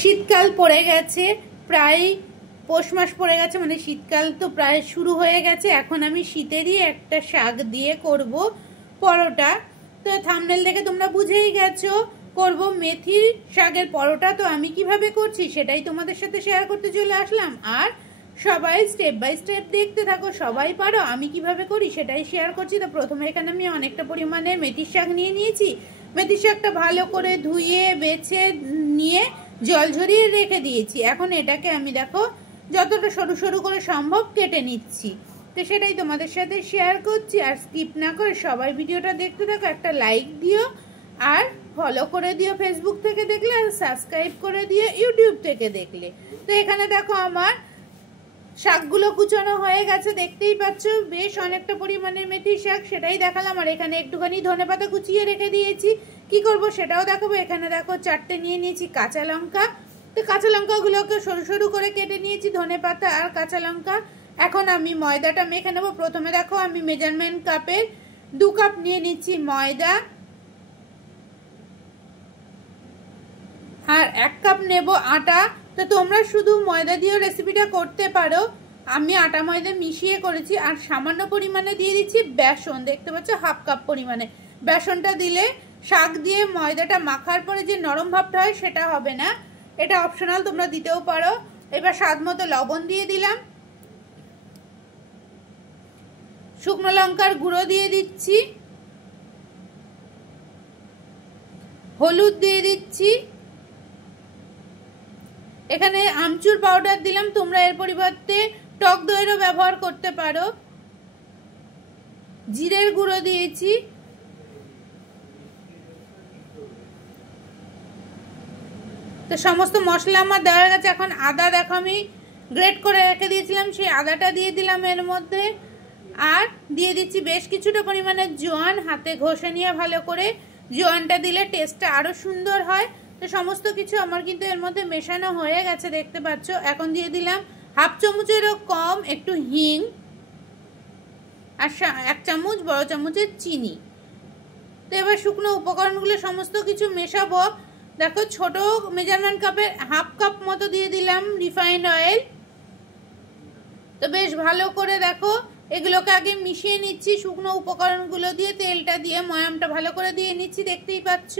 শীতকাল পড়ে গেছে, প্রায় পৌষ মাস পড়ে গেছে, মানে শীতকাল তো প্রায় শুরু হয়ে গেছে। এখন আমি শীতেরই একটা শাক দিয়ে করব পরোটা। তো থাম্বনেল দেখে তোমরা বুঝেই গেছো করব মেথির শাকের পরোটা। তো আমি কিভাবে করছি সেটাই তোমাদের সাথে শেয়ার করতে চলে আসলাম। আর সবাই স্টেপ বাই স্টেপ দেখতে থাকো, সবাই পারো, আমি কিভাবে করি সেটাই শেয়ার করছি। তো প্রথমে এখানে আমি অনেকটা পরিমাণে মেথির শাক নিয়ে নিয়েছি। মেথির শাকটা ভালো করে ধুয়ে বেছে নিয়ে জল ঝরিয়ে রেখে দিয়েছি। এখন এটাকে আমি দেখো যতটা সরু সরু করে সম্ভব কেটে নিচ্ছি। তো সেটাই তোমাদের সাথে শেয়ার করছি। আর স্কিপ না করে সবাই ভিডিওটা দেখতে থাকো, একটা লাইক দিও আর ফলো করে দিও ফেসবুক থেকে দেখলে, আর সাবস্ক্রাইব করে দিও ইউটিউব থেকে দেখলে। তো এখানে দেখো আমার শাকগুলো কুচানো হয়ে গেছে, দেখতেই পাচ্ছ বেশ অনেকটা পরিমাণের মেথির শাক, সেটাই দেখালাম। আর এখানে একটুখানি ধনেপাতা কুচিয়ে রেখে দিয়েছি, কি করব সেটাও দেখাবো। এখানে দেখো 4টে নিয়ে নিয়েছি কাঁচা লঙ্কা। তো কাঁচা লঙ্কাগুলোকে সরু সরু করে কেটে নিয়েছি, ধনেপাতা আর কাঁচা লঙ্কা। এখন আমি ময়দাটা মেখে নেবো। প্রথমে দেখো আমি মেজারমেন্ট কাপের 2 কাপ নিয়ে নিচ্ছি ময়দা, আর 1 কাপ নেব আটা। তো তোমরা শুধু ময়দা দিয়েও রেসিপিটা করতে পারো, আমি আটা ময়দা মিশিয়ে করেছি। আর সামান্য পরিমাণে দিয়ে দিচ্ছি বেসন, দেখতে পাচ্ছ 1/2 কাপ পরিমাণে। বেসনটা দিলে শাক দিয়ে ময়দাটা মাখার পরে যে নরম ভাবটা হয় সেটা হবে না, এটা অপশনাল, তোমরা দিতেও পারো। এবার স্বাদ মতো লবণ দিয়ে দিলাম, শুকনো লঙ্কার গুঁড়ো দিয়ে দিচ্ছি, হলুদ দিয়ে দিচ্ছি, এখানে আমচুর পাউডার দিলাম, তোমরা এর পরিবর্তে টক দইয়েরও ব্যবহার করতে পারো, জিরের গুঁড়ো দিয়েছি, তো সমস্ত মশলা আমার দেওয়া গেছে। এখন আদা দেখো আমি গ্রেট করে রেখে দিয়েছিলাম, সেই আদাটা দিয়ে দিলাম এর মধ্যে। আর দিয়ে দিচ্ছি বেশ কিছুটা পরিমাণে জোয়ান, হাতে ঘষে নিয়ে ভালো করে, জোয়ানটা দিলে টেস্টটা আরো সুন্দর হয়। তো সমস্ত কিছু আমার কিন্তু এর মধ্যে মেশানো হয়ে গেছে, দেখতে পাচ্ছ। এখন দিয়ে দিলাম 1/2 চামচেরও কম একটু হিং, আর 1 চামচ বড় চামচের চিনি। তো এবার শুকনো উপকরণগুলো সমস্ত কিছু মেশাবো। দেখো ছোট মেজারমেন্ট কাপের 1/2 কাপ মতো দিয়ে দিলাম রিফাইন্ড অয়েল। তো বেশ ভালো করে দেখো এগুলোকে আগে মিশিয়ে নিচ্ছি, শুকনো উপকরণগুলো দিয়ে তেলটা দিয়ে ময়ামটা ভালো করে দিয়ে নিচ্ছি, দেখতেই পাচ্ছ।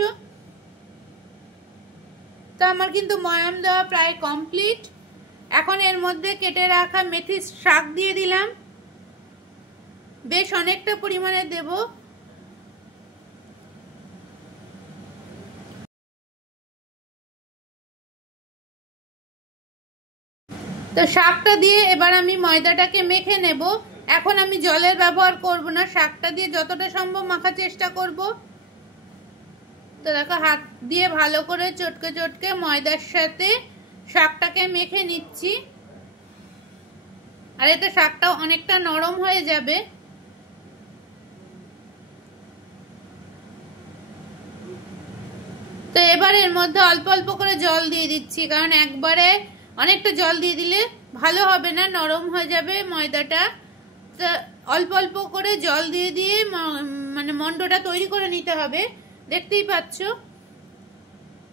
তো আমার কিন্তু ময়াম দেওয়া প্রায় কমপ্লিট। এখন এর মধ্যে কেটে রাখা মেথির শাক দিয়ে দিলাম, বেশ অনেকটা পরিমাণে দেব। তো শাকটা দিয়ে এবার আমি ময়দাটাকে মেখে নেব। এখন আমি জলের ব্যবহার করব না, শাকটা দিয়ে যতটা সম্ভব মাখার চেষ্টা করব। তো দেখো হাত দিয়ে ভালো করে চটকে চটকে ময়দার সাথে শাকটাকে মেখে নিচ্ছি। আর এতে শাকটাও অনেকটা নরম হয়ে যাবে। তো এবার এর মধ্যে অল্প অল্প করে জল দিয়ে দিচ্ছি, কারণ একবারে অনেকটা জল দিয়ে দিলে ভালো হবে না, নরম হয়ে যাবে ময়দাটা। তো অল্প অল্প করে জল দিয়ে দিয়ে মানে মন্ডটা তৈরি করে নিতে হবে, দেখতেই পাচ্ছ।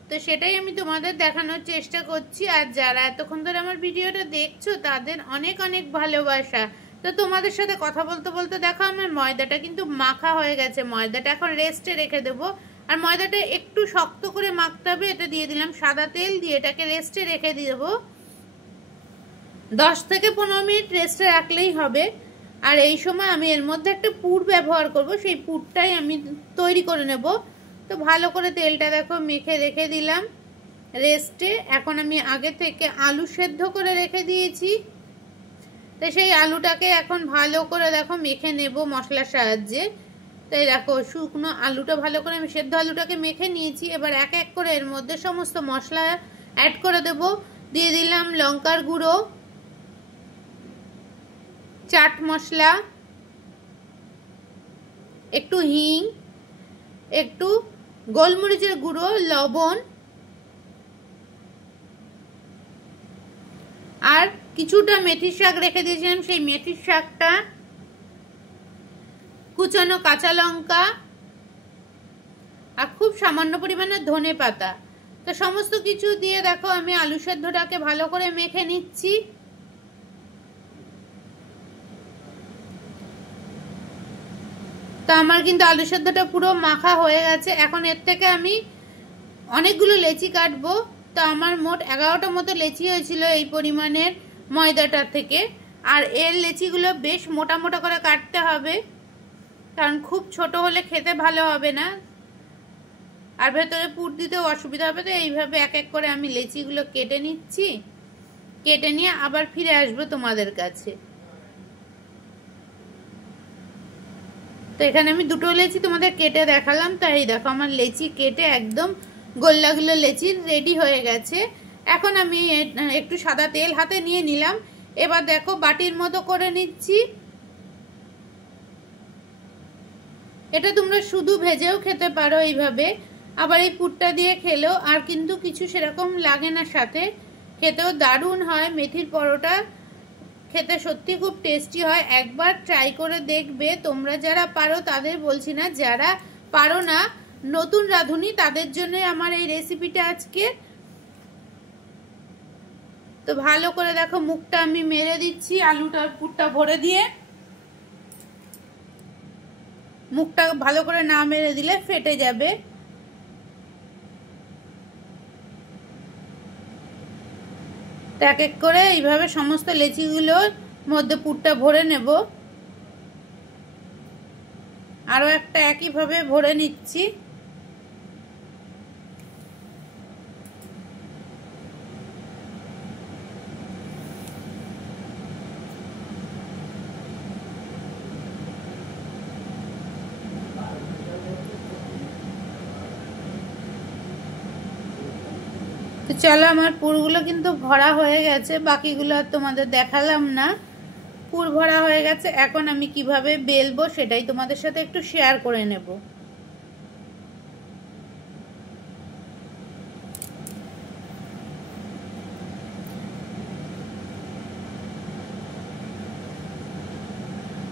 তো সেটাই আমি তোমাদের দেখানোর চেষ্টা করছি। আর যারা এতক্ষণ ধরে আমার ভিডিওটা দেখছো তাদের অনেক অনেক ভালোবাসা। তো তোমাদের সাথে কথা বলতে বলতে দেখো আমার ময়দাটা কিন্তু মাখা হয়ে গেছে। ময়দাটা এখন রেস্টে রেখে দেবো। আর ময়দাটা একটু শক্ত করে মাখতে হবে। এটা দিয়ে দিলাম সাদা তেল, দিয়ে এটাকে রেস্টে রেখে দেবো। 10 থেকে 15 মিনিট রেস্টে রাখলেই হবে। আর এই সময় আমি এর মধ্যে একটা পুর ব্যবহার করব, সেই পুরটাই আমি তৈরি করে নেব। তো ভালো করে তেলটা দেখো মেখে রেখে দিলাম রেস্টে। এখন আমি আগে থেকে আলু সেদ্ধ করে রেখে দিয়েছি, তো সেই আলুটাকে এখন ভালো করে দেখো মেখে নেব মশলার সাহায্যে। তাই দেখো শুকনো আলুটা ভালো করে আমি সেদ্ধ আলুটাকে মেখে নিয়েছি। এবার এক এক করে এর মধ্যে সমস্ত মশলা অ্যাড করে দেব। দিয়ে দিলাম লঙ্কার গুঁড়ো, চাট মশলা, একটু হিং, একটু গোলমরিচের গুঁড়ো, লবণ, আর কিছুটা মেথির শাক রেখে দিয়েছিলাম, সেই মেথির শাকটা, কুচানো কাঁচা লঙ্কা, আর খুব সামান্য পরিমাণে ধনে পাতা। তো সমস্ত কিছু দিয়ে দেখো আমি আলু সেদ্ধটাকে ভালো করে মেখে নিচ্ছি। তো আমার কিন্তু আলু সেদ্ধটা পুরো মাখা হয়ে গেছে। এখন এর থেকে আমি অনেকগুলো লেচি কাটবো। তো আমার মোট 11টা মতো লেচি হয়েছিল এই পরিমাণের ময়দাটা থেকে। আর এর লেচিগুলো বেশ মোটা মোটা করে কাটতে হবে, কারণ খুব ছোট হলে খেতে ভালো হবে না, আর ভেতরে পুর দিতেও অসুবিধা হবে। তো এইভাবে এক এক করে আমি লেচিগুলো কেটে নিচ্ছি। কেটে নিয়ে আবার ফিরে আসবো তোমাদের কাছে। তো এখানে আমি দুটো লেচি তোমাদের কেটে দেখালাম। তাই দেখো আমার লেচি কেটে একদম গোল্লাগুলো লেচি রেডি হয়ে গেছে। এখন আমি একটু সাদা তেল হাতে নিয়ে নিলাম। এবার দেখো বাটির মতো করে নিচ্ছি। এটা তোমরা শুধু ভেজেও খেতে পারো এইভাবে, আবার এই পুরটা দিয়ে খেলেও আর কিন্তু কিছু সেরকম লাগে না সাথে। খেতেও দারুণ হয়। মেথির পরোটা খেতে সত্যি খুব টেস্টি হয়। একবার ট্রাই করে দেখবে তোমরা যারা পারো তাদের বলছি না, যারা পারো না নতুন রাঁধুনি তাদের জন্য আমার এই রেসিপিটা আজকে। তো ভালো করে দেখো মুখটা আমি মেরে দিচ্ছি আলুটার পুরটা ভরে দিয়ে। মুখটা ভালো করে না মেরে দিলে ফেটে যাবে। এক এক করে এইভাবে সমস্ত লেচিগুলোর মধ্যে পুরটা ভরে নেব। আরো একটা একইভাবে ভরে নিচ্ছি। তো চলো আমার পুরগুলো কিন্তু ভরা হয়ে গেছে, বাকিগুলো আর তোমাদের দেখালাম না। পুর ভরা হয়ে গেছে। এখন আমি কিভাবে বেলবো সেটাই তোমাদের সাথে একটু শেয়ার করে নেব।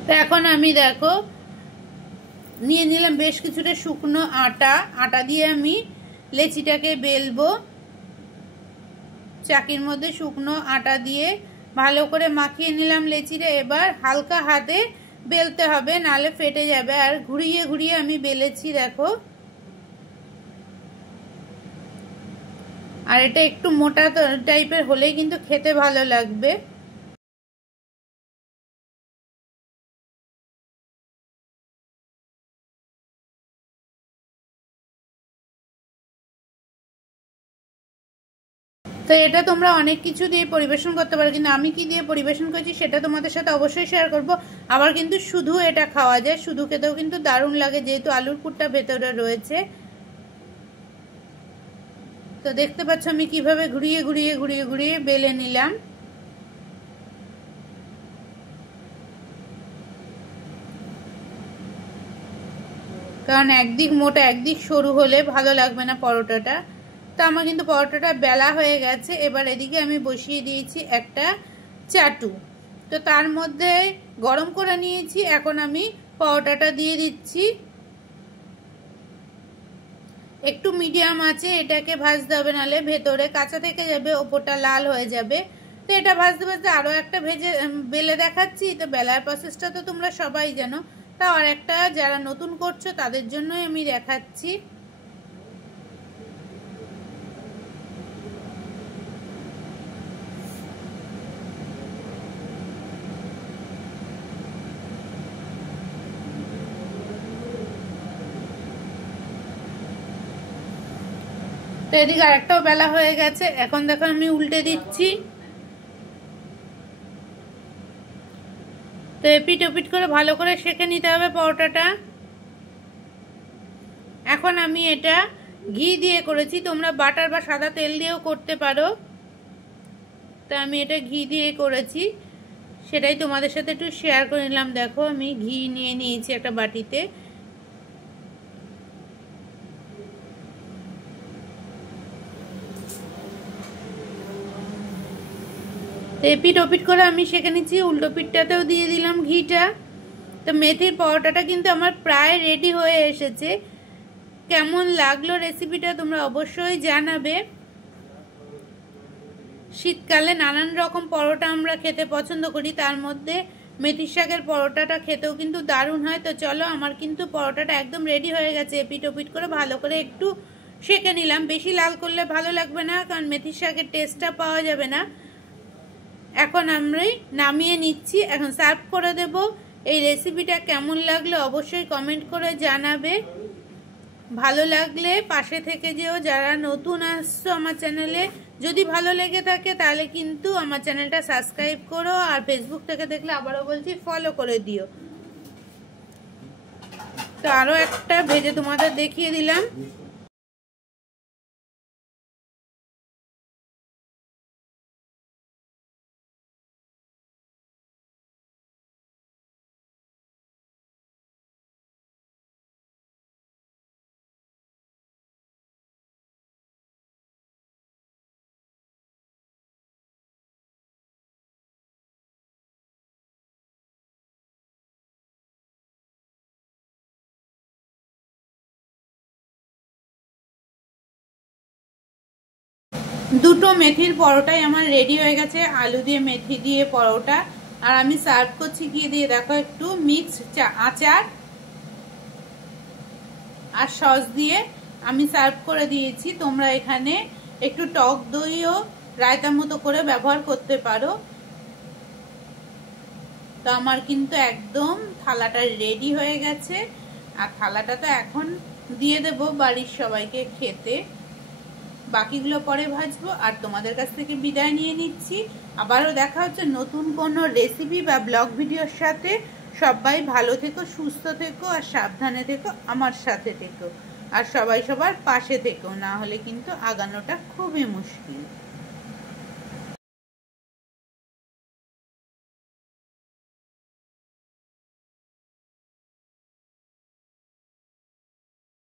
তো এখন আমি দেখো নিয়ে নিলাম বেশ কিছুটা শুকনো আটা। আটা দিয়ে আমি লেচিটাকে বেলবো। চাকির মধ্যে শুকনো আটা দিয়ে ভালো করে মাখিয়ে নিলাম লেচিটা। এবার হালকা হাতে বেলতে হবে, নালে ফেটে যাবে। আর ঘুরিয়ে ঘুরিয়ে আমি বেলেছি দেখো। আর এটা একটু মোটা টাইপের হলেই কিন্তু খেতে ভালো লাগবে। তো এটা তোমরা অনেক কিছু দিয়ে পরিবেশন করতে পারো, কিন্তু আমি কি দিয়ে পরিবেশন করছি সেটা তোমাদের সাথে অবশ্যই শেয়ার করব। আবার কিন্তু শুধু এটা খাওয়া যায়, শুধু খেতেও কিন্তু দারুণ লাগে, যেহেতু আলুর পুরটা ভেতরে রয়েছে। তো দেখতে পাচ্ছ আমি কিভাবে ঘুরিয়ে ঘুরিয়ে ঘুরিয়ে ঘুরিয়ে বেলে নিলাম। কারণ একদিক মোটা একদিক সরু হলে ভালো লাগবে না পরোটাটা। তো আমার কিন্তু পরোটাটা বেলা হয়ে গেছে। এবার এদিকে আমি বসিয়ে দিয়েছি একটা চাটু। তো তার মধ্যে গরম করে নিয়েছি। এখন আমি পরোটাটা দিয়ে দিচ্ছি। একটু মিডিয়াম আছে এটাকে ভাজতে হবে, নাহলে ভেতরে কাঁচা থেকে যাবে, ওপরটা লাল হয়ে যাবে। তো এটা ভাজতে ভাজতে আরো একটা বেলে দেখাচ্ছি। তো বেলার প্রসেসটা তো তোমরা সবাই জানো, তাও আর একটা যারা নতুন করছো তাদের জন্যই আমি দেখাচ্ছি। তো এদিকে আরেকটাও বেলা হয়ে গেছে। এখন দেখো আমি উল্টে দিচ্ছি। তো এপিট ওপিট করে ভালো করে সেঁকে নিতে হবে পরোটাটা। এখন আমি এটা ঘি দিয়ে করেছি, তোমরা বাটার বা সাদা তেল দিয়েও করতে পারো। তো আমি এটা ঘি দিয়ে করেছি, সেটাই তোমাদের সাথে একটু শেয়ার করে নিলাম। দেখো আমি ঘি নিয়ে নিয়েছি একটা বাটিতে। তো এপিট ওপিট করে আমি সেঁকে নিচ্ছি। উল্টো পিঠটাতেও দিয়ে দিলাম ঘিটা। তো মেথির পরোটাটা কিন্তু আমার প্রায় রেডি হয়ে এসেছে। কেমন লাগলো রেসিপিটা তোমরা অবশ্যই জানাবে। শীতকালে নানান রকম পরোটা আমরা খেতে পছন্দ করি, তার মধ্যে মেথি শাকের পরোটাটা খেতেও কিন্তু দারুণ হয়। তো চলো, আমার কিন্তু পরোটাটা একদম রেডি হয়ে গেছে। এপিট ওপিট করে ভালো করে একটু সেঁকে নিলাম। বেশি লাল করলে ভালো লাগবে না, কারণ মেথি শাকের টেস্টটা পাওয়া যাবে না। এখন আমি নামিয়ে নিচ্ছি, এখন সার্ভ করে দেব। এই রেসিপিটা কেমন লাগলো অবশ্যই কমেন্ট করে জানাবে। ভালো লাগলে পাশে থেকে যেও, যারা নতুন আসছো আমার চ্যানেলে, যদি ভালো লেগে থাকে তাহলে কিন্তু আমার চ্যানেলটা সাবস্ক্রাইব করো, আর ফেসবুক থেকে দেখলে আবারও বলছি ফলো করে দিও। তো আরও একটা ভেজে তোমাদের দেখিয়ে দিলাম। দুটো মেথির পরোটাই আমার রেডি হয়ে গেছে, আলু দিয়ে মেথি দিয়ে পরোটা। আর আমি সার্ভ করছি কি দিয়ে দেখো, একটু মিক্স আচার আর সস দিয়ে আমি সার্ভ করে দিয়েছি। তোমরা এখানে একটু টক দইও রায়তা মতো করে ব্যবহার করতে পারো। তো আমার কিন্তু একদম থালাটা রেডি হয়ে গেছে, আর থালাটা তো এখন দিয়ে দেব বাড়ির সবাইকে খেতে। বাকিগুলো পরে ভাজবো। আর তোমাদের কাছ থেকে বিদায় নিয়ে নিচ্ছি। আবারও দেখা হচ্ছে নতুন কোনো রেসিপি বা ব্লগ ভিডিওর সাথে। সবাই ভালো থেকো, সুস্থ থেকো, আর সাবধানে থেকো, আমার সাথে থেকো, আর সবাই সবার পাশে থেকো, না হলে কিন্তু আগানোটা খুবই মুশকিল।